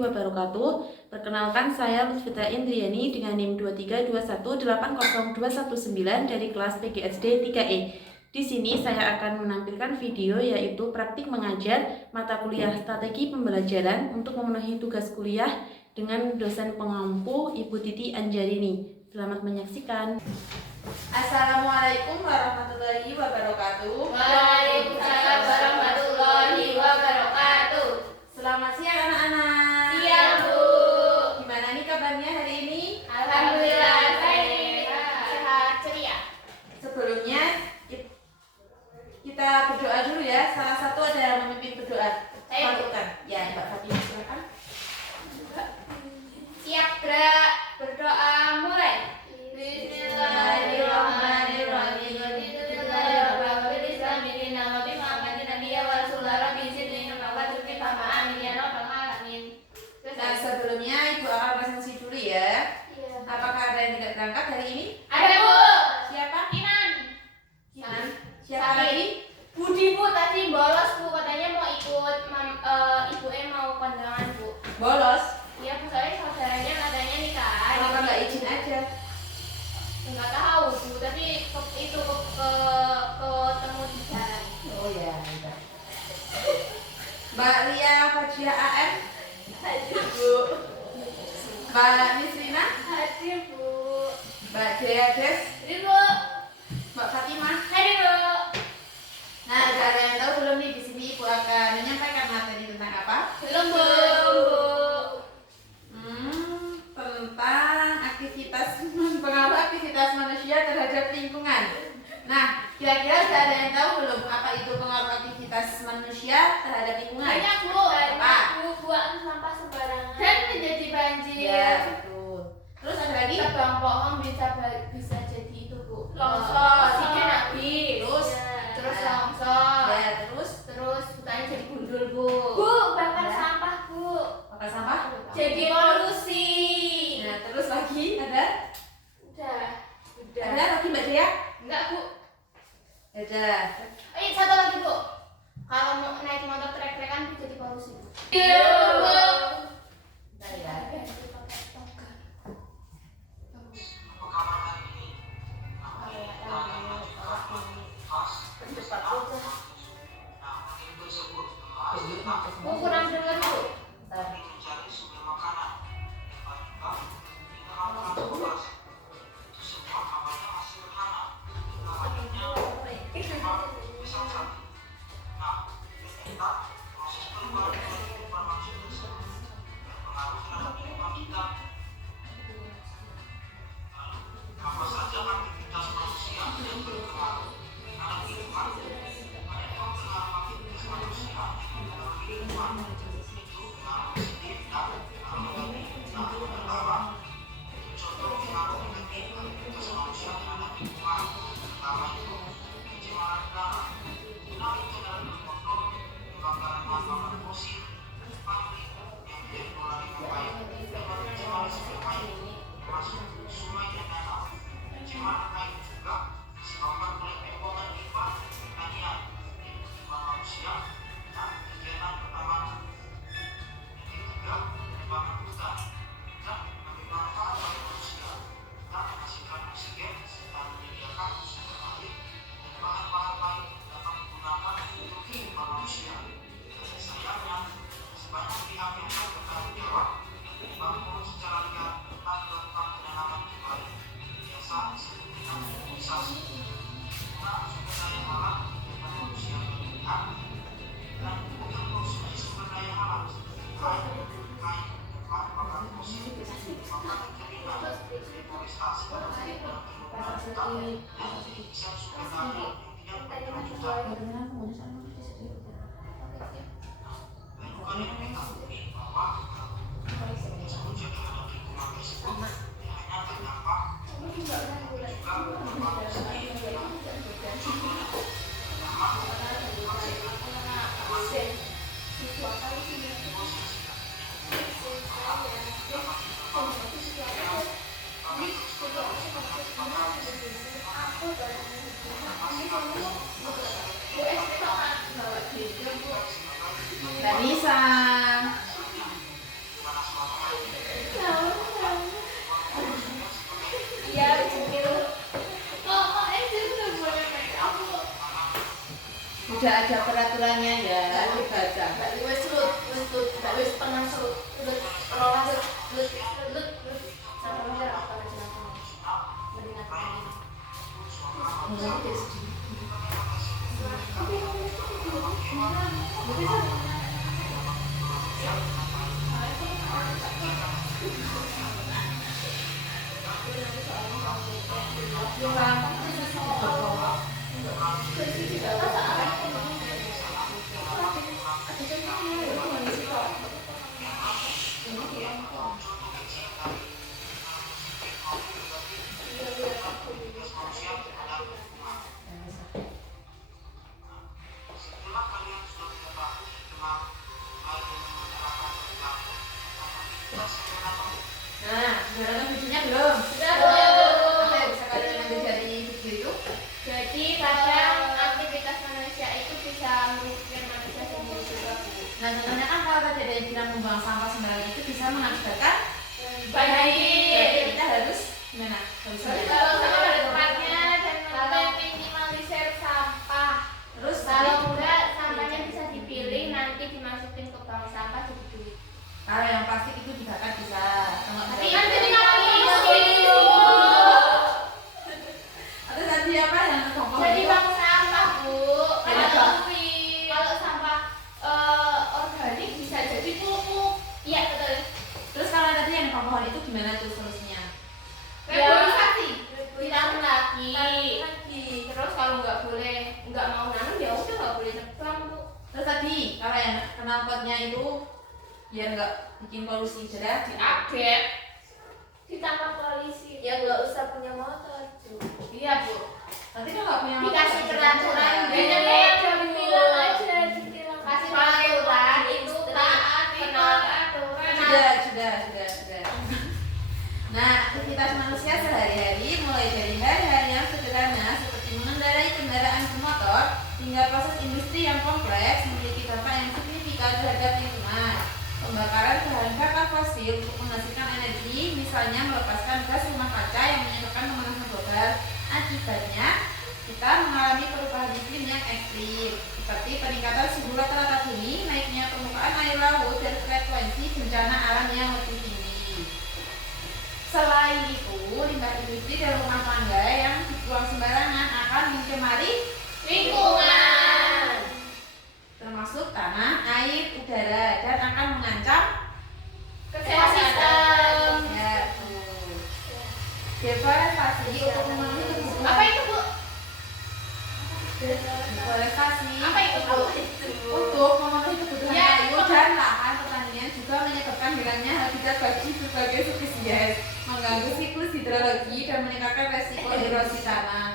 wabarakatuh. Perkenalkan, saya Lutfita Indriani dengan NIM 232180219 dari kelas PGSD 3E. Di sini saya akan menampilkan video yaitu praktik mengajar mata kuliah strategi pembelajaran untuk memenuhi tugas kuliah dengan dosen pengampu Ibu Titi Anjarini. Selamat menyaksikan. Assalamualaikum warahmatullahi wabarakatuh. Waalaikumsalam warahmatullahi wabarakatuh. Selamat siang anak-anak. Siang, Bu. Gimana nih kabarnya hari ini? Alhamdulillah baik, sehat ceria. Sebelumnya kita berdoa dulu ya. Salah satu ada yang memimpin berdoa. Saya, Bu. Ya, Mbak Fatimah silakan. Siap gerak, berdoa mulai. Bismillahirrahmanirrahim. Nah, sebelumnya Ibu akan presentasi dulu ya. Iya. Apakah ada yang tidak berangkat hari ini? Ada, Bu. Siapa? Inan. Inan. Siapa lagi? Budi, Bu, tadi bolos, Bu, katanya mau ikut Ibu mau kondangan, Bu. Bolos. Iya, Bu, soalnya saudaranya katanya nikah. Kenapa nggak izin aja? Enggak tahu, Bu, tapi ketemu di jalan. Oh ya, udah. Mbak Lia Fajia AM. Hadir, Bu. Mbak Nisrina. Hadir, Bu. Mbak Dea Des. Hadir, Bu. Mbak Fatimah. Hadir, Bu. Nah, ada yang tahu belum nih, di sini Ibu akan menyampaikan materi tentang apa? Belum, Bu. Tentang aktivitas pengaruh aktivitas manusia terhadap lingkungan. Nah, kira-kira sudah ada yang tahu belum apa itu pengaruh aktivitas manusia terhadap lingkungan? Banyak, Bu. Apa? Bu, buang sampah sembarangan. Dan menjadi banjir. Ya, betul. Terus ada lagi? Tebang pohon bisa jadi itu, Bu. Longsor. Oksigen habis. Terus? Terus Ya. longsor. Ya, Terus hutannya jadi gundul, Bu. Bu, bakar Ya. sampah, Bu. Bakar sampah? Jadi polusi. Nah, terus lagi ada? Udah. Ada lagi Mbak Dea? Enggak, Bu. Ada. Oh iya, satu lagi, Bu. Kalau mau naik motor trek-trekan jadi polusi, Bu. Iya, Bu. Nah, ya. Bu, kurang dengar, Bu. Bentar. Mbak Nisa. Tidak ada peraturannya ya, dibaca. Wis lut, wis pernah lut, rolas lut. Sampai mikir apa aja aku. Mendingan Nah, sudah nonton videonya belum? Sudah. Apa yang bisa kalian ambil dari video itu? Jadi kadang aktivitas manusia itu bisa merugikan manusia sendiri juga, Bu. Nah, contohnya kan kalau tadi ada yang bilang membuang sampah sembarangan itu bisa mengakibatkan Banjir. Jadi kita harus gimana? Harus Kalau sama pada tempatnya dan minimalisir sampah. terus Kalau enggak, sampahnya bisa dipilih nanti dimasukin ke bank sampah jadi duit. kalau yang plastik itu dibakar bisa. Kalau Tapi enggak- kan jadi kalau atau tadi apa yang kompos jadi itu? bank sampah, Bu. Jadi Kalau sampah organik bisa jadi pupuk. Iya, betul. Terus kalau tadi yang kompos itu gimana tuh solusinya? Reboisasi, ditanam lagi. Terus kalau nggak mau nanam ya udah nggak boleh nebang, Bu. Terus tadi kalau yang knalpotnya itu biar nggak bikin polusi udara Update ditangkap polisi. Ya nggak usah punya motor, Bu. Iya, Bu. nanti kalau nggak punya motor, Dikasih peraturan, beda bilang aja, kasih peraturan itu taat aturan. sudah. Nah, aktivitas manusia sehari-hari mulai dari hal-hal yang sederhana seperti mengendarai kendaraan bermotor hingga proses industri yang kompleks memiliki dampak yang signifikan terhadap lingkungan. Pembakaran bahan bakar fosil untuk menghasilkan energi, misalnya melepaskan gas rumah kaca yang menyebabkan pemanasan global. Akibatnya, kita mengalami perubahan iklim yang ekstrim, seperti peningkatan suhu rata-rata bumi, naiknya permukaan air laut, dan frekuensi bencana alam yang lebih tinggi. Selain itu, limbah industri dan rumah tangga yang dibuang sembarangan akan mencemari Lingkungan. termasuk tanah, air, udara, dan akan mengancam Ekosistem. ya, tuh. Deforestasi untuk memenuhi kebutuhan. Apa itu, Bu? Deforestasi Apa itu, Bu? untuk memenuhi kebutuhan Ya, kayu dan lahan pertanian juga menyebabkan hilangnya habitat bagi berbagai spesies, mengganggu siklus hidrologi dan meningkatkan resiko erosi tanah.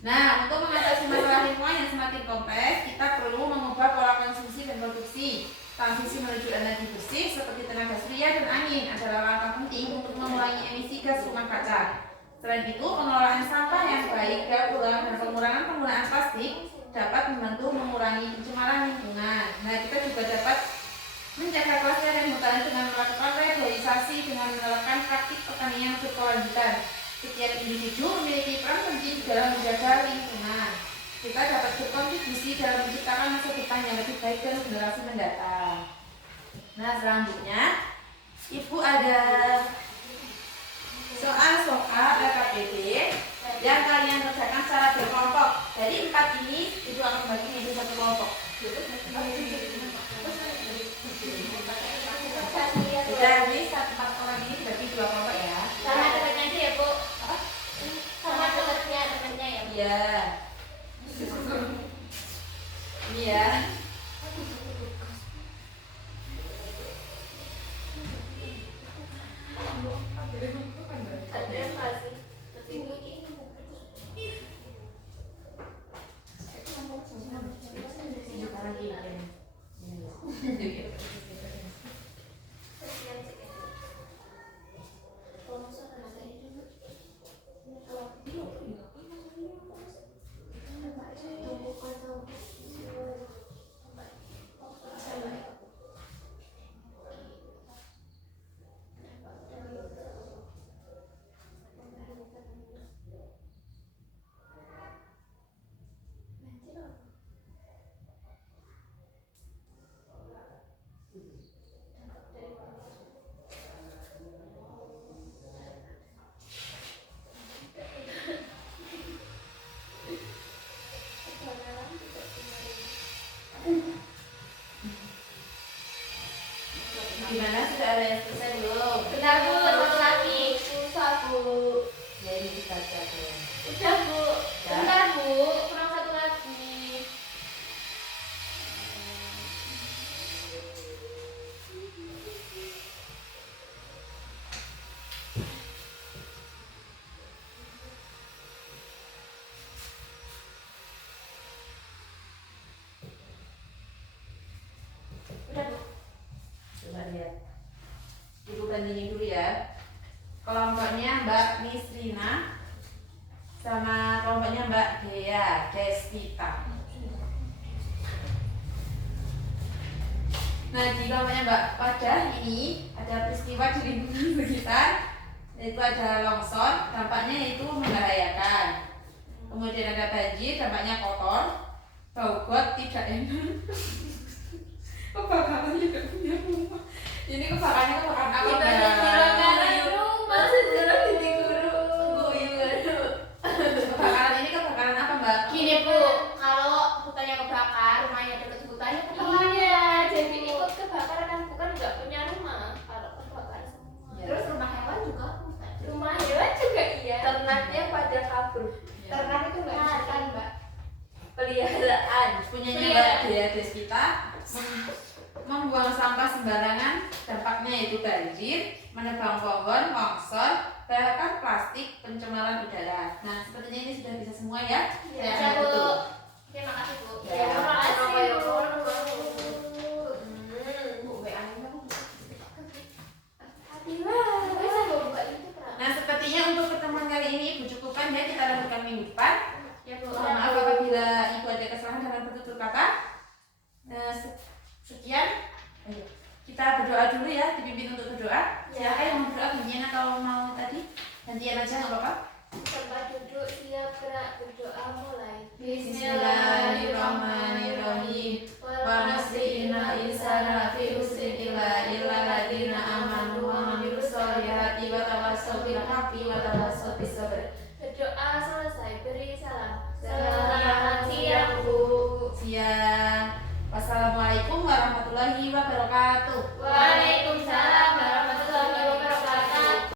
Nah, untuk mengatasi masalah lingkungan yang semakin kompleks, kita perlu mengubah pola konsumsi dan produksi. Transisi menuju energi bersih seperti tenaga surya dan angin adalah langkah penting untuk mengurangi emisi gas rumah kaca. Selain itu, pengelolaan sampah yang baik, daur ulang, dan pengurangan penggunaan plastik dapat membantu mengurangi pencemaran lingkungan. Nah, kita juga dapat menjaga kelestarian hutan dengan melakukan reboisasi dengan menerapkan praktik pertanian berkelanjutan. Setiap individu memiliki peran penting dalam menjaga lingkungan. Kita dapat berkontribusi dalam menciptakan masa depan yang lebih baik dan generasi mendatang. Nah, selanjutnya Ibu ada soal LKPD yang kalian kerjakan secara berkelompok. Dari 4 ini, Ibu akan bagi menjadi satu kelompok. Jadi 4 orang ini dibagi 2 kelompok ya. Sama temannya aja ya, Bu. Sama temannya ya, Bu. Iya. Iya. Ada yang kasih. Despita. Nah, di lamanya Mbak Wadah ini ada peristiwa di lingkungan sekitar, yaitu ada longsor, dampaknya yaitu membahayakan. Kemudian ada banjir, dampaknya kotor, bau got, tidak enak. Kebakaran tidak punya rumah. Ini kebakarannya kebakaran apa Mbak? rumah sejarah titik guru Kebakaran ini kebakaran apa Mbak? Gini Bu, kalau hutannya kebakar, rumahnya dekat hutannya kebakar. iya jadi ikut kebakaran kan bukan nggak punya rumah kalau kebakaran semua Ya. Terus rumah hewan juga hutan. rumah hewan juga iya ternaknya pada kabur Ternak itu nggak bisa kan Mbak? peliharaan Punyanya Iya. Mbak Dea Despita, membuang sampah sembarangan, dampaknya yaitu banjir, menebang pohon, longsor, bahkan plastik, pencemaran udara. Nah, sepertinya ini sudah bisa semua ya. Iya, Saya Bu. tutup. Terima kasih Bu. Ya. terima kasih Bu. Bu, WA-nya dong. Hadilah Bisa Bu buka YouTube Ra. Nah, sepertinya untuk pertemuan kali ini Ibu cukupkan ya, kita lanjutkan minggu depan. Ya Bu. Mohon maaf apabila Ibu ada kesalahan dalam bertutur kata. Nah, sekian. Ayo, kita berdoa dulu ya, dipimpin untuk berdoa. Ya. Silakan yang mau berdoa gantian atau mau tadi? Gantian aja nggak apa-apa. tempat duduk siap gerak berdoa mulai Bismillahirrahmanirrahim. Wa masrina insana fi usrikila illa ladina amanu wa amilus solihati wa tawassaw bil haqqi wa tawassaw bis sabr. berdoa selesai beri salam Selamat siang, Bu. Siang. Wassalamualaikum warahmatullahi wabarakatuh. Waalaikumsalam